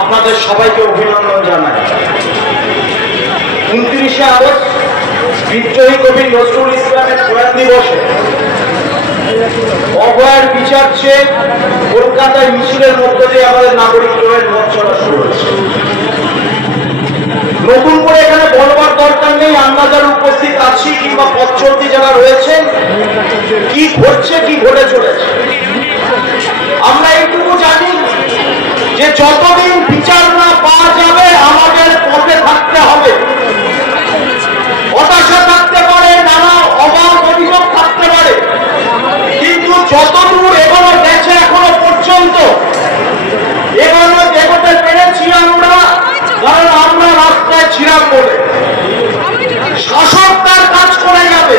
আপনাদের সবাইকে অভিনন্দন জানাই। 29শে আগস্ট বিদ্রোহী কবি নজরুল ইসলামের প্রয়াণ দিবসে অভয়ার বিচার চেয়ে কলকাতায় মিছিলের মধ্য দিয়ে আমাদের নাগরিক জয়ের পথ চলা শুরু হয়েছে। নতুন করে এখানে বলবার দরকার নেই, আমরা যারা উপস্থিত আছি কিংবা পথ চলতি যারা রয়েছেন, কি ঘটছে কি ঘটে চলেছে। আমরা এইটুকু জানি যে যতদিন বিচার না পাওয়া যাবে আমাদের পথে থাকতে হবে। হতাশা থাকতে পারে, নানা অভাব অভিযোগ থাকতে পারে, কিন্তু যতদূর এগোনো গেছে এখনো পর্যন্ত এগোতে পেরেছি আমরা, কারণ আমরা রাস্তায় ছিলাম বলে। শাসক তার কাজ করে যাবে,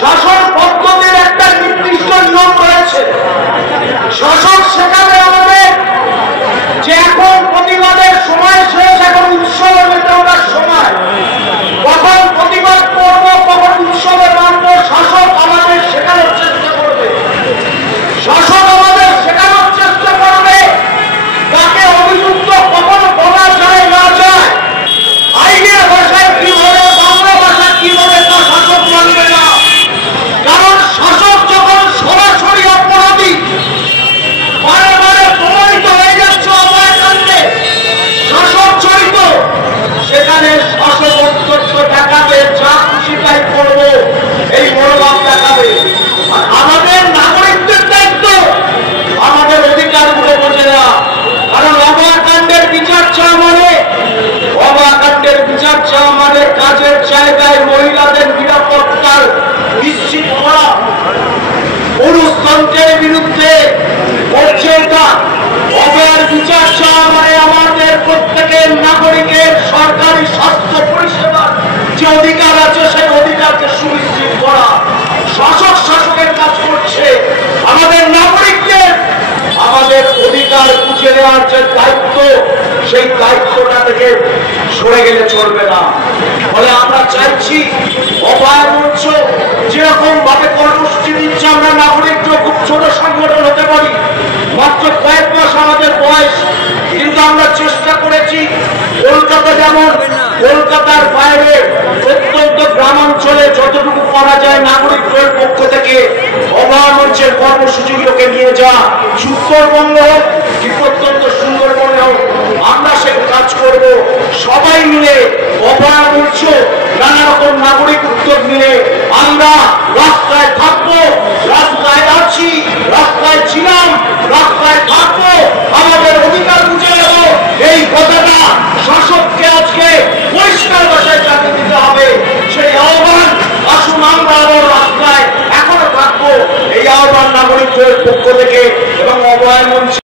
শাসন পদ্ধতির একটা নির্দিষ্ট নিয়ম রয়েছে। শাসক শেখাবে আমাদের যে এখন প্রতিবাদের সময় শেষ, এখন উৎসবে মেতে ওঠার সময়। কখন প্রতিবাদ করব, কখন উৎসবে মানব, শাসক আমাদের শেখানোর চেষ্টা করবে। শাসক আমাদের শেখানোর চেষ্টা করবে কাকে অভিযুক্ত কখন বলা যায় না যায়, আইনের ভাষায় কি বলে, বাংলা ভাষায় কি বলে, তা শাসক মানবে না। কারণ শাসক যখন সরাসরি অপরাধী বারে বারে প্রমাণিত হয়ে যাচ্ছে অভয়াকাণ্ডে শাসক জড়িত, সেখানে শাসক অত্যন্ত দেখাবে, যা খুশি তাই করবো এই মনোভাব দেখাবে। আর আমাদের নাগরিকদের দায়িত্ব আমাদের অধিকারগুলো বোঝে না। কারণ অভয়াকাণ্ডের বিচার চাওয়া মানে কাজের জায়গায় মহিলাদের নিরাপত্তার নিশ্চিত করা, পুরুষতন্ত্রের বিরুদ্ধে করছে এটা। অভয়ার বিচার চাওয়া মানে আমাদের প্রত্যেকের নাগরিকের সরকারি স্বাস্থ্য পরিষেবার যে অধিকার আছে সেই অধিকারকে সুনিশ্চিত করা। শাসকের কাজ করছে আমাদের নাগরিকদের আমাদের অধিকার বুঝে নেওয়ার যে দায়িত্ব, সেই দায়িত্বটা থেকে সরে গেলে চলবে না। ফলে আমরা চাইছি অভয় মঞ্চ যেরকম ভাবে কর্মসূচি দিচ্ছে, আমরা নাগরিক খুব ছোট সংগঠন হতে পারি, মাত্র কয়েক মাস আমাদের বয়স, কিন্তু আমরা চেষ্টা করেছি কলকাতা যেমন কলকাতার বাইরে প্রত্যন্ত গ্রামাঞ্চলে যতটুকু করা যায় নাগরিকদের পক্ষ থেকে অভয় মঞ্চের কর্মসূচিগুলোকে নিয়ে যাওয়া। উত্তরবঙ্গ হোক কি প্রত্যন্ত সুন্দরবন হোক, আমরা সে কাজ করব। সবাই মিলে অভয় মঞ্চ নানা রকম নাগরিক উদ্যোগ নিয়ে আমরা রাস্তায় থাকবো, রাস্তায় আছি, রাস্তায় ছিলাম, রাস্তায় থাকবো, আমাদের অধিকার বুঝে নেব। এই কথাটা শাসককে আজকে পরিষ্কার ভাষায় জানিয়ে দিতে হবে। সেই আহ্বান আসুন আমরা আবার রাস্তায় এখনো থাকবো, এই আহ্বান নাগরিকদের পক্ষ থেকে এবং অভয় মঞ্চ